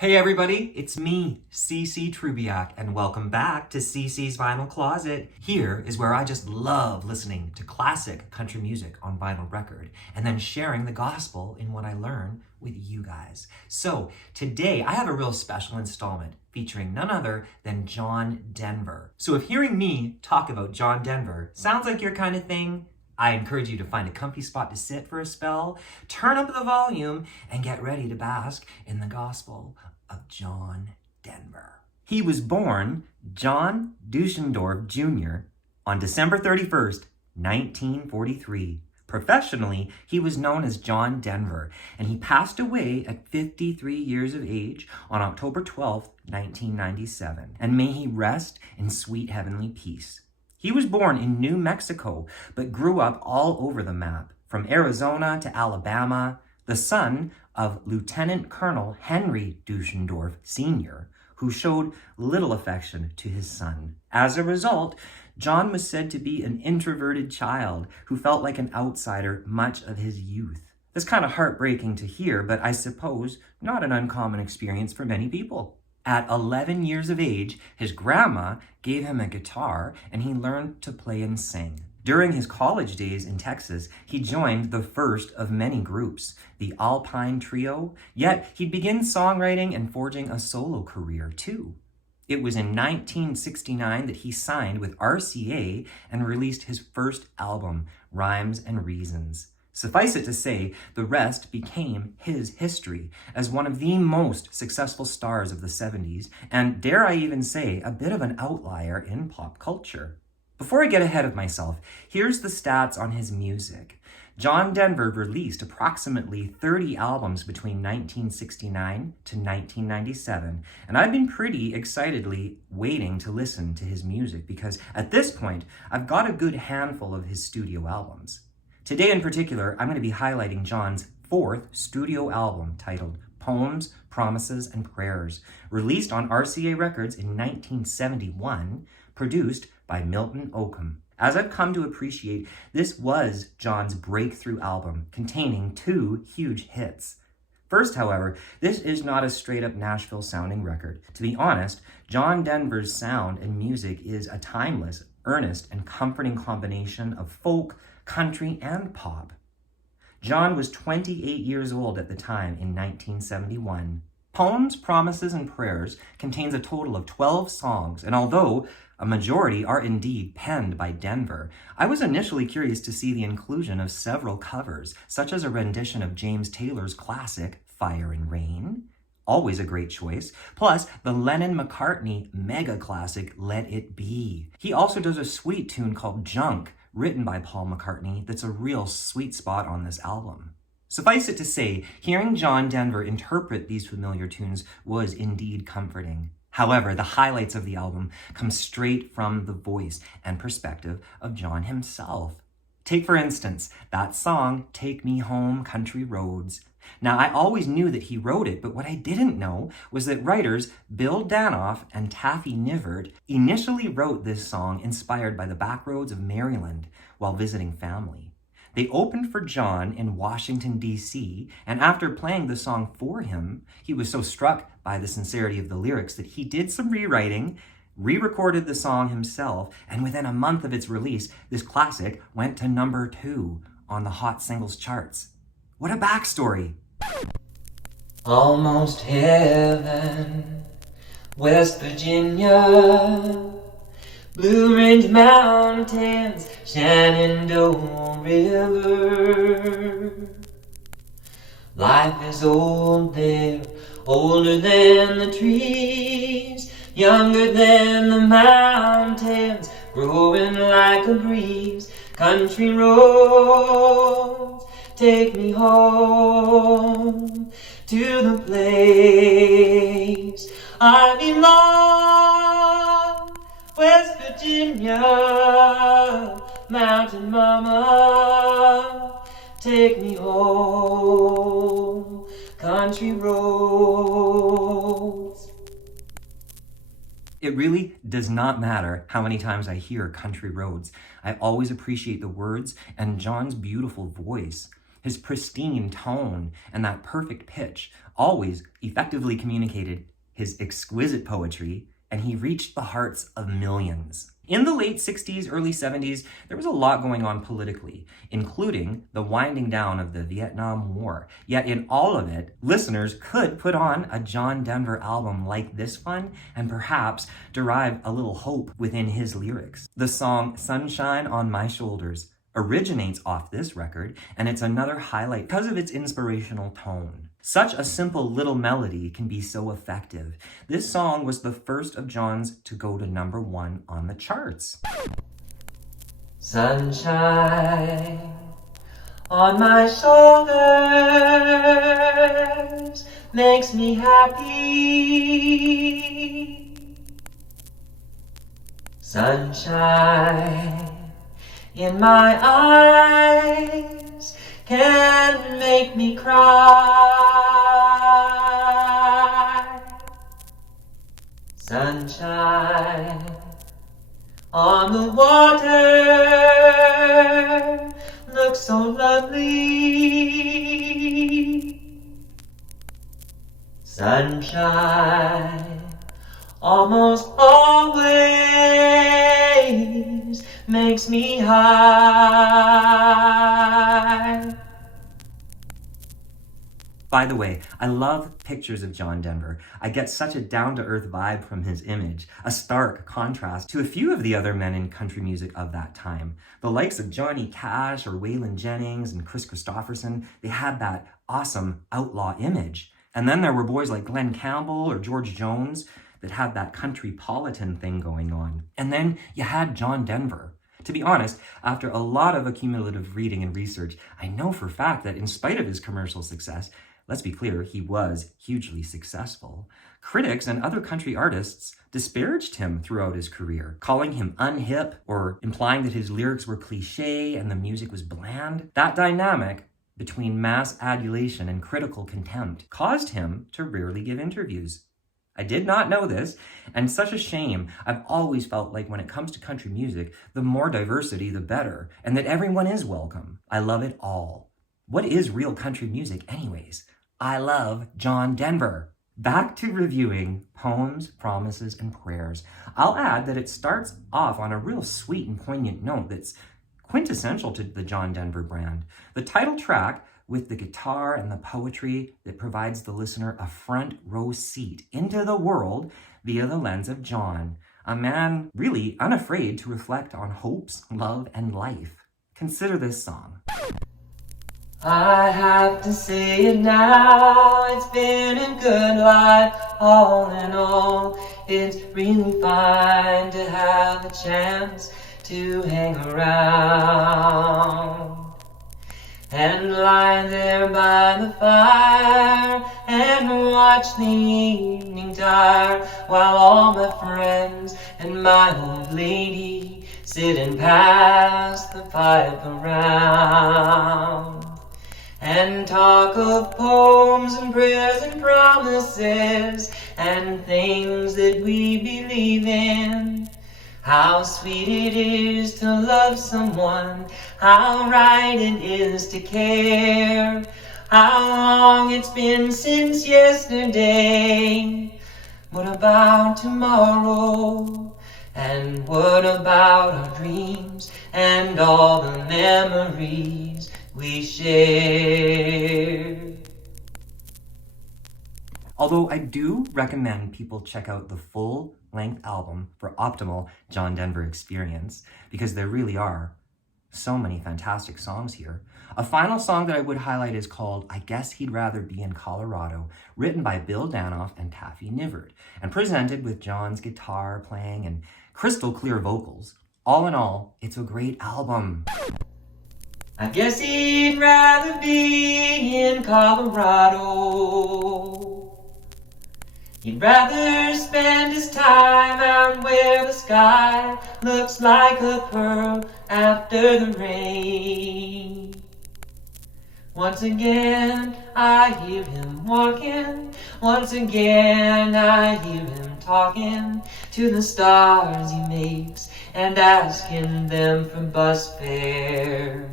Hey everybody, it's me, Trubiak, and welcome back to CC's Vinyl Closet. Here is where I just love listening to classic country music on vinyl record and then sharing the gospel in what I learn with you guys. So today I have a real special installment featuring none other than John Denver. So if hearing me talk about John Denver sounds like your kind of thing, I encourage you to find a comfy spot to sit for a spell, turn up the volume, and get ready to bask in the gospel of John Denver. He was born John Duschendorf Jr. on December 31st, 1943. Professionally, he was known as John Denver, and he passed away at 53 years of age on October 12th, 1997. And may he rest in sweet heavenly peace. He was born in New Mexico, but grew up all over the map, from Arizona to Alabama, the son of Lieutenant Colonel Henry Duschendorf Sr., who showed little affection to his son. As a result, John was said to be an introverted child who felt like an outsider much of his youth. That's kind of heartbreaking to hear, but I suppose not an uncommon experience for many people. At 11 years of age, his grandma gave him a guitar and he learned to play and sing. During his college days in Texas, he joined the first of many groups, the Alpine Trio, yet he'd begin songwriting and forging a solo career too. It was in 1969 that he signed with RCA and released his first album, Rhymes and Reasons. Suffice it to say, the rest became his history as one of the most successful stars of the 70s, and dare I even say, a bit of an outlier in pop culture. Before I get ahead of myself, here's the stats on his music. John Denver released approximately 30 albums between 1969 to 1997, and I've been pretty excitedly waiting to listen to his music because at this point, I've got a good handful of his studio albums. Today in particular, I'm going to be highlighting John's fourth studio album titled Poems, Promises, and Prayers, released on RCA Records in 1971, produced by Milton Oakham. As I've come to appreciate, this was John's breakthrough album, containing two huge hits. First, however, this is not a straight-up Nashville-sounding record. To be honest, John Denver's sound and music is a timeless, earnest, and comforting combination of folk, country, and pop. John was 28 years old at the time in 1971. Poems, Promises, and Prayers contains a total of 12 songs, and although a majority are indeed penned by Denver, I was initially curious to see the inclusion of several covers, such as a rendition of James Taylor's classic Fire and Rain, always a great choice, plus the Lennon-McCartney mega classic Let It Be. He also does a sweet tune called Junk, written by Paul McCartney, that's a real sweet spot on this album. Suffice it to say, hearing John Denver interpret these familiar tunes was indeed comforting. However, the highlights of the album come straight from the voice and perspective of John himself. Take, for instance, that song, Take Me Home, Country Roads. Now, I always knew that he wrote it, but what I didn't know was that writers Bill Danoff and Taffy Nivert initially wrote this song inspired by the backroads of Maryland while visiting family. They opened for John in Washington, D.C., and after playing the song for him, he was so struck by the sincerity of the lyrics that he did some rewriting, re-recorded the song himself, and within a month of its release, this classic went to number 2 on the Hot Singles charts. What a backstory! Almost heaven, West Virginia, Blue Ridge Mountains, Shenandoah River. Life is old there, older than the trees, younger than the mountains, growing like a breeze. Country roads, take me home to the place I belong. West Virginia, Mountain Mama, take me home, country roads. It really does not matter how many times I hear Country Roads. I always appreciate the words and John's beautiful voice. His pristine tone and that perfect pitch always effectively communicated his exquisite poetry, and he reached the hearts of millions. In the late 60s, early 70s, there was a lot going on politically, including the winding down of the Vietnam War. Yet in all of it, listeners could put on a John Denver album like this one and perhaps derive a little hope within his lyrics. The song Sunshine on My Shoulders originates off this record, and it's another highlight because of its inspirational tone. Such a simple little melody can be so effective. This song was the first of John's to go to #1 on the charts. Sunshine on my shoulders makes me happy. Sunshine in my eyes can make me cry. Sunshine on the water looks so lovely. Sunshine almost always makes me high. By the way, I love pictures of John Denver. I get such a down-to-earth vibe from his image, a stark contrast to a few of the other men in country music of that time. The likes of Johnny Cash or Waylon Jennings and Chris Christopherson, they had that awesome outlaw image. And then there were boys like Glenn Campbell or George Jones that had that country-politan thing going on. And then you had John Denver. To be honest, after a lot of accumulative reading and research, I know for a fact that in spite of his commercial success, let's be clear, he was hugely successful. Critics and other country artists disparaged him throughout his career, calling him unhip or implying that his lyrics were cliche and the music was bland. That dynamic between mass adulation and critical contempt caused him to rarely give interviews. I did not know this, and such a shame. I've always felt like when it comes to country music, the more diversity, the better, and that everyone is welcome. I love it all. What is real country music anyways? I love John Denver. Back to reviewing Poems, Promises, and Prayers. I'll add that it starts off on a real sweet and poignant note that's quintessential to the John Denver brand. The title track, with the guitar and the poetry that provides the listener a front row seat into the world via the lens of John, a man really unafraid to reflect on hopes, love, and life. Consider this song. I have to say it now, it's been a good life, all in all. It's really fine to have a chance to hang around and lie there by the fire and watch the evening tire while all my friends and my old lady sit and pass the pipe around and talk of poems and prayers and promises and things that we believe in. How sweet it is to love someone, how right it is to care, how long it's been since yesterday. What about tomorrow? And what about our dreams and all the memories we share? Although I do recommend people check out the full-length album for optimal John Denver experience, because there really are so many fantastic songs here. A final song that I would highlight is called I Guess He'd Rather Be in Colorado, written by Bill Danoff and Taffy Nivert, and presented with John's guitar playing and crystal clear vocals. All in all, it's a great album. I guess he'd rather be in Colorado. He'd rather spend his time out where the sky looks like a pearl after the rain. Once again, I hear him walking. Once again, I hear him talking to the stars he makes and asking them for bus fare.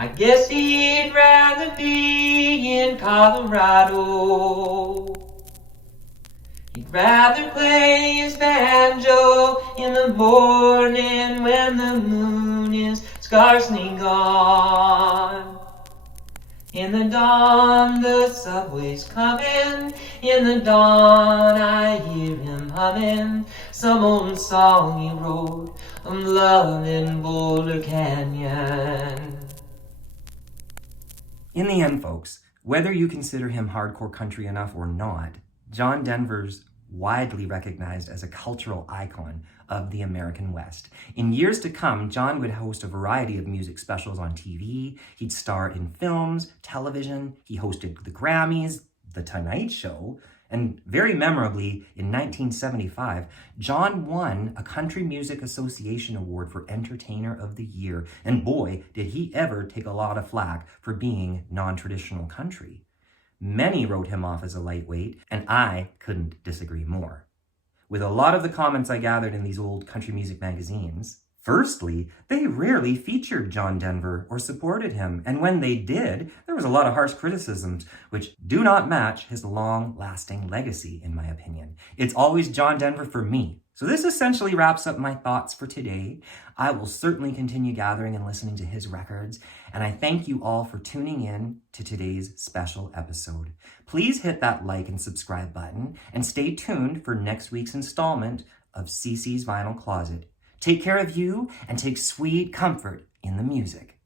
I guess he'd rather be in Colorado. He'd rather play his banjo in the morning when the moon is scarcely gone. In the dawn the subway's coming, in the dawn I hear him humming some old song he wrote of love in Boulder Canyon. In the end, folks, whether you consider him hardcore country enough or not, John Denver's widely recognized as a cultural icon of the American West. In years to come, John would host a variety of music specials on TV. He'd star in films, television. He hosted the Grammys, The Tonight Show, and very memorably, in 1975, John won a Country Music Association Award for Entertainer of the Year. And boy, did he ever take a lot of flack for being non-traditional country. Many wrote him off as a lightweight, and I couldn't disagree more. With a lot of the comments I gathered in these old country music magazines, firstly, they rarely featured John Denver or supported him, and when they did, there was a lot of harsh criticisms, which do not match his long-lasting legacy, in my opinion. It's always John Denver for me. So this essentially wraps up my thoughts for today. I will certainly continue gathering and listening to his records, and I thank you all for tuning in to today's special episode. Please hit that like and subscribe button, and stay tuned for next week's installment of CC's Vinyl Closet. Take care of you, and take sweet comfort in the music.